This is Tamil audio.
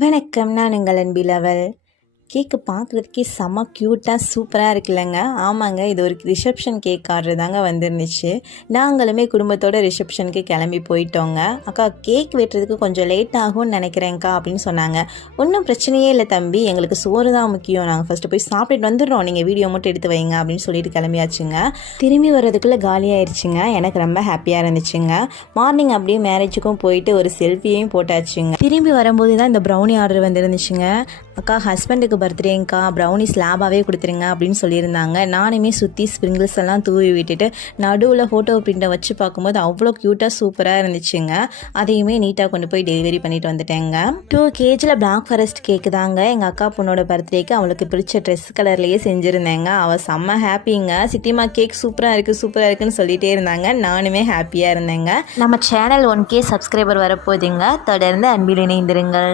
வணக்கம் நான் உங்கள் அன்பிலவள் கேக்கு பார்க்குறதுக்கே செம்ம க்யூட்டாக சூப்பராக இருக்குல்லங்க. ஆமாங்க இது ஒரு ரிசப்ஷன் கேக் ஆர்டர் தாங்க வந்துருந்துச்சு. நாங்களுமே குடும்பத்தோட ரிசப்ஷனுக்கு கிளம்பி போயிட்டோங்க. அக்கா கேக் வெட்டுறதுக்கு கொஞ்சம் லேட் ஆகும்னு நினைக்கிறேங்க்கா அப்படின்னு சொன்னாங்க. ஒன்றும் பிரச்சனையே இல்லை தம்பி. எங்களுக்கு சோறு தான் முக்கியம். நாங்கள் ஃபஸ்ட்டு போய் சாப்பிட்டுட்டு வந்துடுறோம். நீங்கள் வீடியோ மட்டும் எடுத்து வைங்க அப்படின்னு சொல்லிட்டு கிளம்பியாச்சுங்க. திரும்பி வர்றதுக்குள்ளே காலியாயிருச்சுங்க. எனக்கு ரொம்ப ஹாப்பியாக இருந்துச்சுங்க. மார்னிங் அப்படியே மேரேஜுக்கும் போயிட்டு ஒரு செல்ஃபியையும் போட்டாச்சுங்க. திரும்பி வரும்போது தான் இந்த ப்ரௌனி ஆர்டர் வந்துருந்துச்சுங்க. அக்கா ஹஸ்பண்டுக்கு பர்த்டேங்க்கா ப்ரௌனி ஸ்லாபாகவே கொடுத்துருங்க அப்படின்னு சொல்லியிருந்தாங்க. நானுமே சுற்றி ஸ்ப்ரிங்கிள்ஸ் எல்லாம் தூவி விட்டுட்டு நடுவில் ஃபோட்டோ பிரிண்டை வச்சு பார்க்கும்போது அவ்வளோ க்யூட்டாக சூப்பராக இருந்துச்சுங்க. அதையுமே நீட்டாக கொண்டு போய் டெலிவரி பண்ணிட்டு வந்துட்டேங்க. டூ கேஜில் பிளாக் ஃபாரஸ்ட் கேக்கு தாங்க. எங்கள் அக்கா பொண்ணோட பர்த்டேக்கு அவளுக்கு பிடிச்ச ட்ரெஸ் கலர்லேயே செஞ்சுருந்தேங்க. அவள் செம்ம ஹாப்பிங்க சித்திமா கேக் சூப்பராக இருக்குது சூப்பராக இருக்குன்னு சொல்லிட்டே இருந்தாங்க. நானுமே ஹாப்பியாக இருந்தேங்க. நம்ம சேனல் ஒன் கே சப்ஸ்கிரைபர் வரப்போதுங்க தொடர்ந்து அன்பில் இணைந்திருங்கள்.